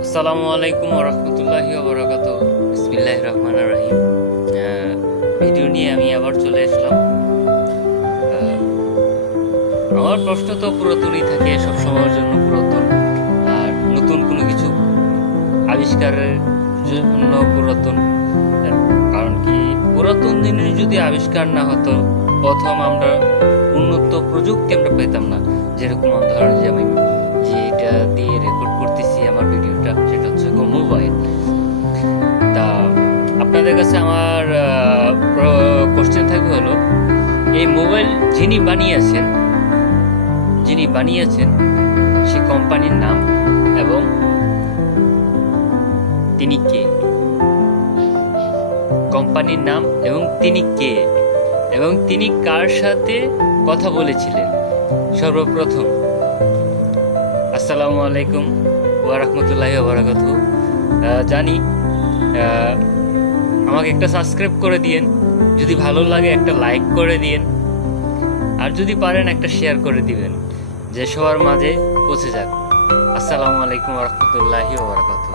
আসসালামু আলাইকুম ওরহমতুল্লাহি ওবরাকাতুহ। বিসমিল্লাহির রহমানির রহিম। ভিডিও নিয়ে আমি আবার চলে আসলাম। আহ, আমার প্রশ্ন তো পুরাতনই থাকে, সব সময়ের জন্য পুরাতন। আর নতুন কোনো কিছু আবিষ্কারের জন্য পুরাতন। আহ, কারণ কি, পুরাতন জিনিস যদি আবিষ্কার না হতো, প্রথম আমরা উন্নত প্রযুক্তি আমরা পেতাম না। যেরকম ধরেন যে আমি যেটা দিয়ে রেকর্ড করতেছি আমার ভিডিওটা, সেটা হচ্ছে মোবাইল। তা আপনাদের কাছে আমার কোশ্চেন থাকবে হলো, এই মোবাইল যিনি বানিয়েছেন সে কোম্পানির নাম এবং তিনি কে। কোম্পানির নাম এবং তিনি কে, এবং তিনি কার সাথে কথা বলেছিলেন সর্বপ্রথম। আসসালামু আলাইকুম ওয়া রাহমাতুল্লাহি ওয়া বারাকাতুহু। জানি, আহ, আমাকে একটা সাবস্ক্রাইব করে দিয়েন, যদি ভালো লাগে একটা লাইক করে দিয়েন, আর যদি পারেন একটা শেয়ার করে দিবেন, যে সবার মাঝে পৌঁছে যাক। আসসালামু আলাইকুম ওয়া রাহমাতুল্লাহি ওয়া বারাকাতুহু।